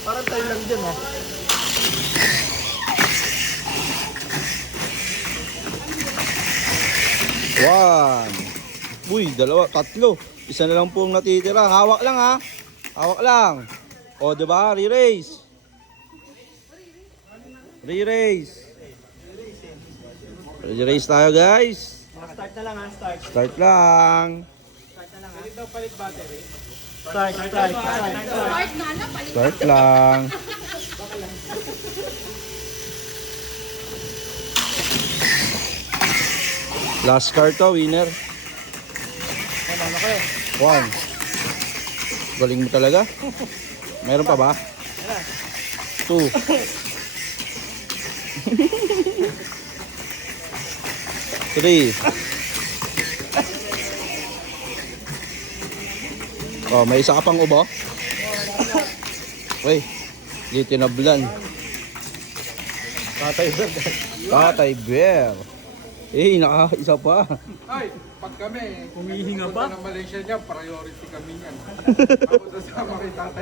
Parang tayo lang dyan, ha? One. Uy, dalawa, tatlo. Isa na lang po ang natitira. Hawak lang ha. Hawak lang. O, diba? Re-race. Re-race. Re-race tayo, guys. Start na lang, ha? Start. Start lang. Start na lang, ha? Ito palit battery. Start na lang, palit. Start lang. Last card to, winner. Ano kayo? One. Galing mo talaga. Meron pa ba? Two. Three. Oh, may isa ka pang ubo. Uy, di tinablan. Tatay Bear. Tatay Bear. Eh, naka-isa pa. Ay, pag kami, Humihinga punta pa? ng Malaysia niya, priority kami yan. Ako sasama kay tatay.